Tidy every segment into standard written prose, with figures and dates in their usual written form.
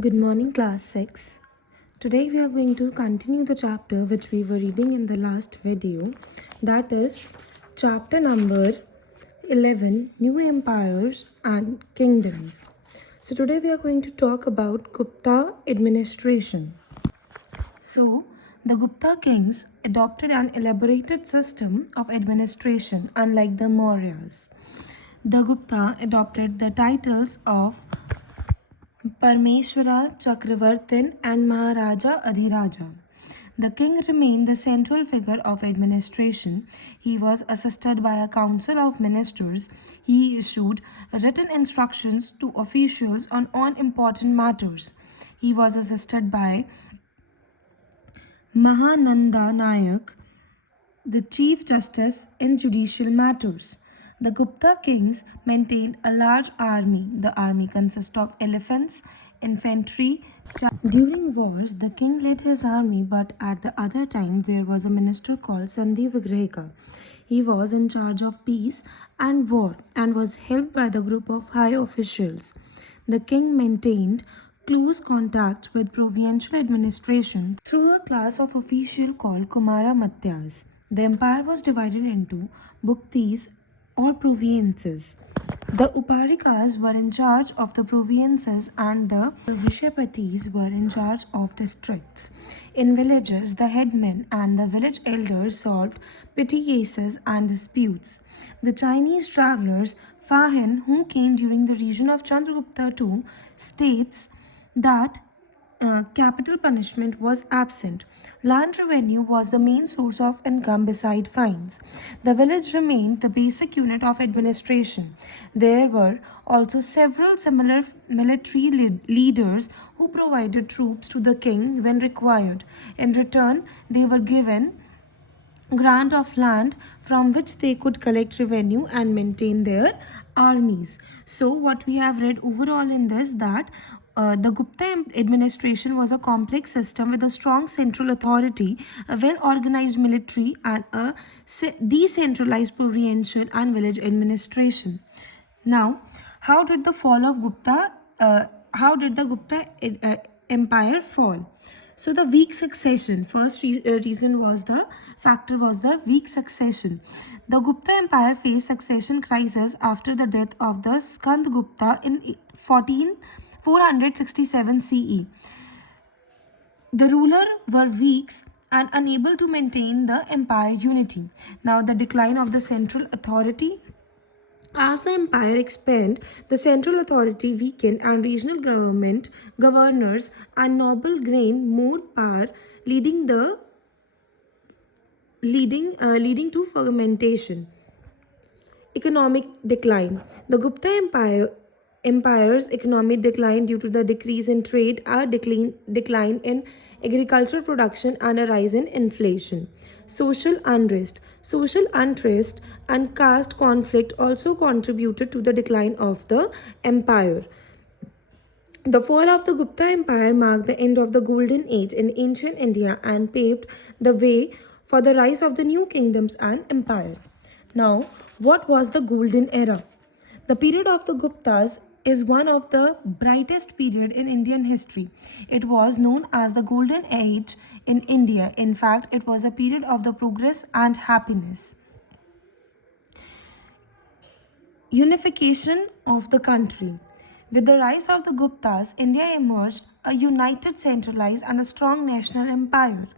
Good morning, class 6. Today we are going to continue the chapter which we were reading in the last video. That is chapter number 11, New Empires and Kingdoms. So today we are going to talk about Gupta administration. So, the Gupta kings adopted an elaborated system of administration unlike the Mauryas. The Gupta adopted the titles of Parmeshwara, Chakravartin, and Maharaja Adhiraja. The king remained the central figure of administration. He was assisted by a council of ministers. He issued written instructions to officials on all important matters. He was assisted by Mahananda Nayak, the Chief Justice in judicial matters. The Gupta kings maintained a large army. The army consists of elephants, infantry. During wars, the king led his army, but at the other time, there was a minister called Sandhi Vigrahika. He was in charge of peace and war and was helped by the group of high officials. The king maintained close contact with provincial administration through a class of official called Kumara Matyas. The empire was divided into bhuktis or provinces. The Uparikas were in charge of the provinces and the Vishapatis were in charge of districts. In villages, the headmen and the village elders solved petty cases and disputes. The Chinese travelers Fahin, who came during the region of Chandragupta II, states that capital punishment was absent. Land revenue was the main source of income beside fines. The village remained the basic unit of administration. There were also several similar military leaders who provided troops to the king when required. In return, they were given grant of land from which they could collect revenue and maintain their armies. So what we have read overall in this that the Gupta administration was a complex system with a strong central authority, a well-organized military, and a decentralized provincial and village administration. Now, how did the fall of Gupta? How did the Gupta empire fall? So the weak succession. First reason was the factor was the weak succession. The Gupta Empire faced succession crisis after the death of the Skand Gupta in 467 CE. The ruler were weak and unable to maintain the empire unity. Now the decline of the central authority. As the empire expanded, the central authority weakened and regional governors and noble gained more power, leading to fragmentation. Economic decline. The Gupta Empire's economic decline due to the decrease in trade, a decline in agricultural production, and a rise in inflation. Social unrest. Social unrest and caste conflict also contributed to the decline of the empire. The fall of the Gupta Empire marked the end of the Golden Age in ancient India and paved the way for the rise of the new kingdoms and empire. Now, what was the Golden Era? The period of the Guptas is one of the brightest period in Indian history. It was known as the Golden Age in India. In fact, it was a period of the progress and happiness. Unification of the country. With the rise of the Guptas, India emerged a united, centralized, and a strong national empire.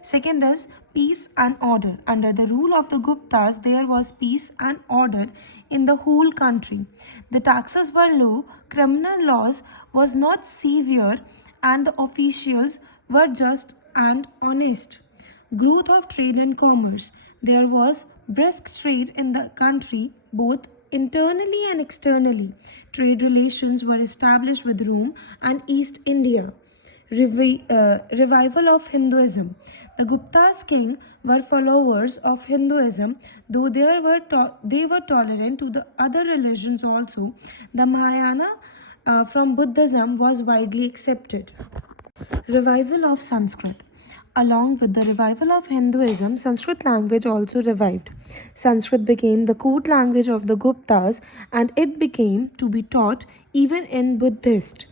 Second is peace and order. Under the rule of the Guptas, there was peace and order in the whole country. The taxes were low, criminal laws was not severe, and the officials were just and honest. Growth of trade and commerce. There was brisk trade in the country, both internally and externally. Trade relations were established with Rome and East India. Revival of Hinduism. The Gupta's king were followers of Hinduism, though they were tolerant to the other religions also. The Mahayana from Buddhism was widely accepted. Revival of Sanskrit. Along with the revival of Hinduism, Sanskrit language also revived. Sanskrit became the court language of the Guptas and it became to be taught even in Buddhist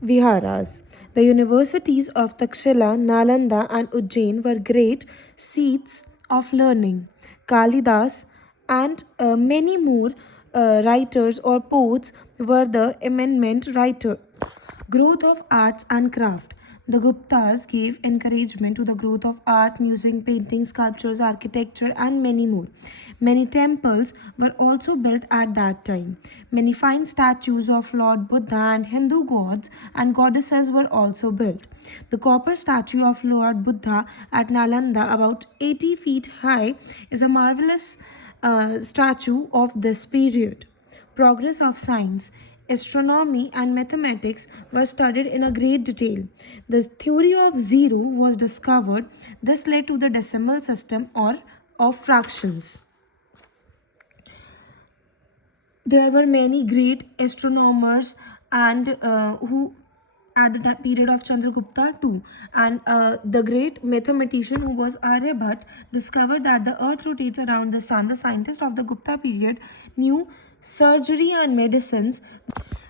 viharas. The universities of Takshila, Nalanda, and Ujjain were great seats of learning. Kalidas and many more writers or poets were the eminent writer. Growth of arts and craft. The Guptas gave encouragement to the growth of art, music, painting, sculptures, architecture, and many more. Many temples were also built at that time. Many fine statues of Lord Buddha and Hindu gods and goddesses were also built. The copper statue of Lord Buddha at Nalanda, about 80 feet high, is a marvelous statue of this period. Progress of science. Astronomy and mathematics were studied in a great detail. The theory of zero was discovered. This led to the decimal system or of fractions. There were many great astronomers and who at the period of Chandragupta too, and the great mathematician who was Aryabhat discovered that the earth rotates around the sun. The scientist of the Gupta period knew surgery and medicines.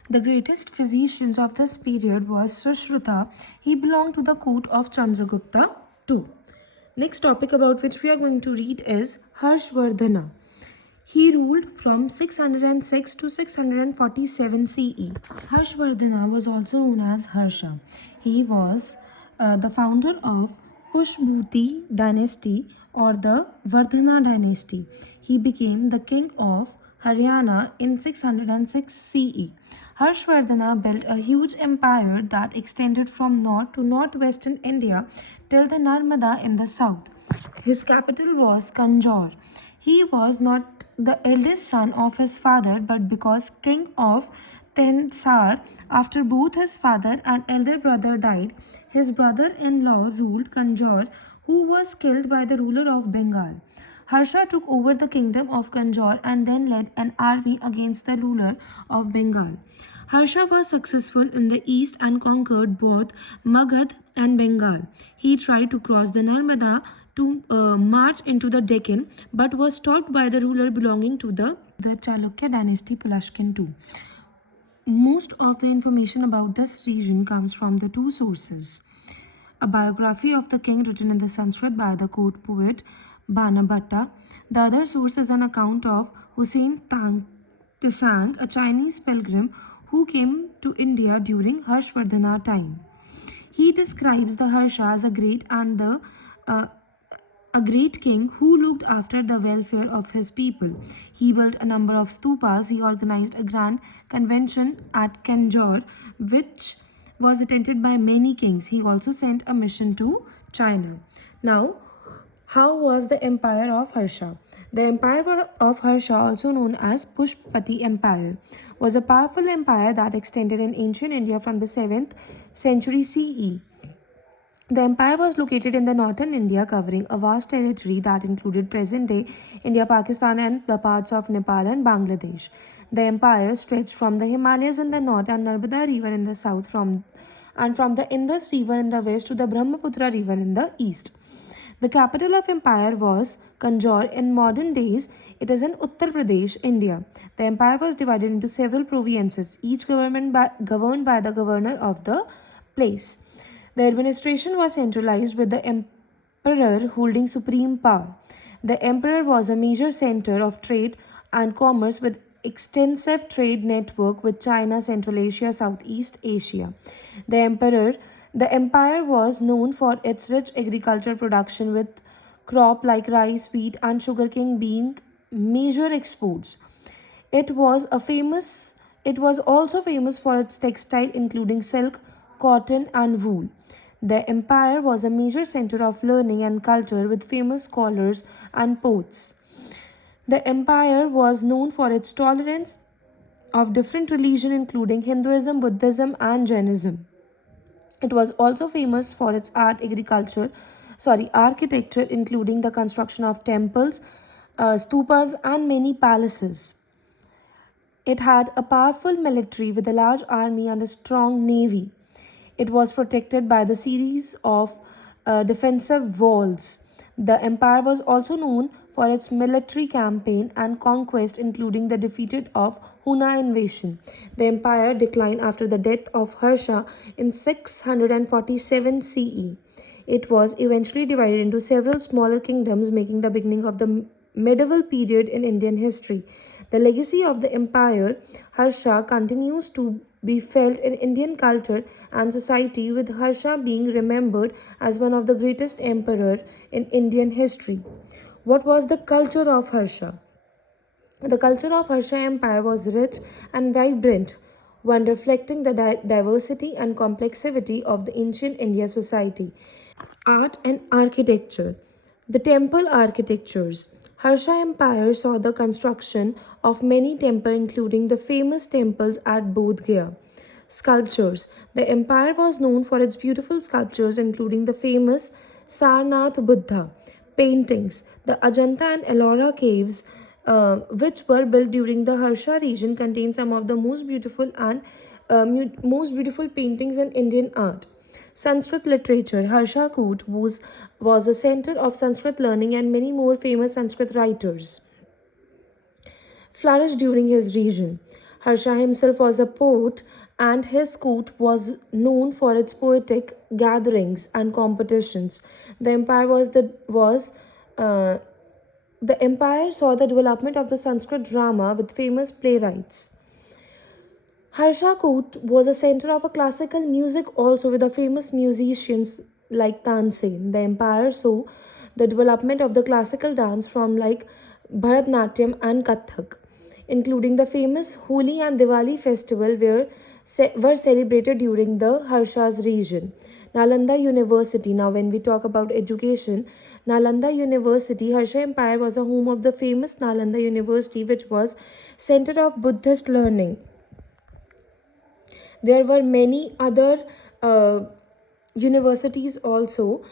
The greatest physicians of this period was Sushruta. He belonged to the court of Chandragupta too. Next topic about which we are going to read is Harshvardhana. He ruled from 606 to 647 CE. Harshvardhana was also known as Harsha. He was the founder of Pushbhuti dynasty or the Vardhana dynasty. He became the king of Haryana in 606 CE. Harshvardhana built a huge empire that extended from north to northwestern India till the Narmada in the south. His capital was Kanjor. He was not the eldest son of his father, but because king of Tensar, after both his father and elder brother died, his brother-in-law ruled Kanjor, who was killed by the ruler of Bengal. Harsha took over the kingdom of Kanjor and then led an army against the ruler of Bengal. Harsha was successful in the east and conquered both Magad and Bengal. He tried to cross the Narmada to march into the Deccan but was stopped by the ruler belonging to the Chalukya dynasty Pulashkin too. Most of the information about this region comes from the two sources. A biography of the king written in the Sanskrit by the court poet Banabhatta. The other source is an account of Hussein Tsang, a Chinese pilgrim who came to India during Harshvardhana time. He describes the Harsha as a great king who looked after the welfare of his people. He built a number of stupas. He organized a grand convention at Kanjor, which was attended by many kings. He also sent a mission to China. Now, how was the empire of Harsha? The empire of Harsha, also known as Pushpati Empire, was a powerful empire that extended in ancient India from the 7th century CE. The empire was located in the northern India, covering a vast territory that included present-day India, Pakistan, and the parts of Nepal and Bangladesh. The empire stretched from the Himalayas in the north and Narmada River in the south, from the Indus River in the west to the Brahmaputra River in the east. The capital of empire was Kanjor. In modern days, it is in Uttar Pradesh, India. The empire was divided into several provinces, each governed by the governor of the place. The administration was centralized with the emperor holding supreme power. The emperor was a major center of trade and commerce with extensive trade network with China, Central Asia, Southeast Asia. The empire was known for its rich agriculture production with crop like rice, wheat and sugarcane being major exports. It was also famous for its textile including silk, cotton and wool. The empire was a major center of learning and culture with famous scholars and poets. The empire was known for its tolerance of different religions including Hinduism, Buddhism and Jainism. It was also famous for its architecture including the construction of temples, stupas and many palaces. It had a powerful military with a large army and a strong navy. It was protected by the series of defensive walls. The empire was also known for its military campaign and conquest, including the defeat of Huna invasion. The empire declined after the death of Harsha in 647 CE. It was eventually divided into several smaller kingdoms, making the beginning of the medieval period in Indian history. The legacy of the empire Harsha continues to be felt in Indian culture and society, with Harsha being remembered as one of the greatest emperor in Indian history. What was the culture of Harsha? The culture of Harsha Empire was rich and vibrant, one reflecting the diversity and complexity of the ancient India society. Art and architecture. The temple architectures. Harsha Empire saw the construction of many temples, including the famous temples at Bodh Gaya. Sculptures. The empire was known for its beautiful sculptures, including the famous Sarnath Buddha. Paintings. The Ajanta and Ellora caves, which were built during the Harsha region, contain some of the most beautiful paintings in Indian art. Sanskrit literature. Harsha Court was a center of Sanskrit learning, and many more famous Sanskrit writers flourished during his reign. Harsha himself was a poet, and his court was known for its poetic gatherings and competitions. The empire uh, the empire saw the development of the Sanskrit drama with famous playwrights. Harsha Court was a center of a classical music also, with the famous musicians like Tansen. The empire saw the development of the classical dance from like Bharatnatyam and Kathak, including the famous Holi and Diwali festival were celebrated during the Harsha's region. Nalanda University. Now, when we talk about education, Nalanda University, Harsha Empire was a home of the famous Nalanda University, which was center of Buddhist learning. There were many other universities also.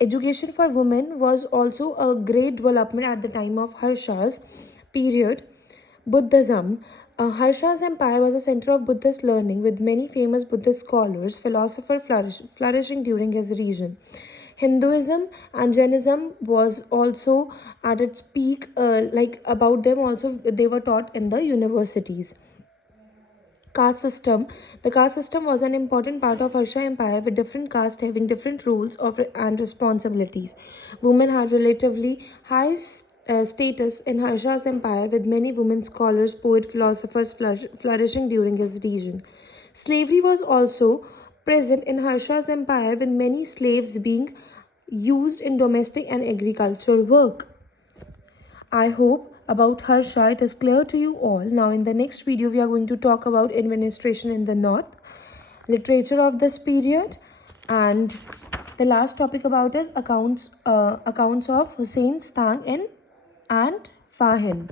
Education for women was also a great development at the time of Harsha's period. Buddhism. Harsha's empire was a center of Buddhist learning, with many famous Buddhist scholars, philosophers flourishing during his reign. Hinduism and Jainism was also at its peak. Like about them also, they were taught in the universities. Caste system. The caste system was an important part of Harsha Empire, with different castes having different rules and responsibilities. Women had relatively high status in Harsha's empire, with many women scholars, poets, philosophers flourishing during his reign. Slavery was also present in Harsha's empire, with many slaves being used in domestic and agricultural work. I hope about Harsha it is clear to you all. Now in the next video we are going to talk about administration in the north, literature of this period, and the last topic about is accounts of Hussein's Tang and Fahin.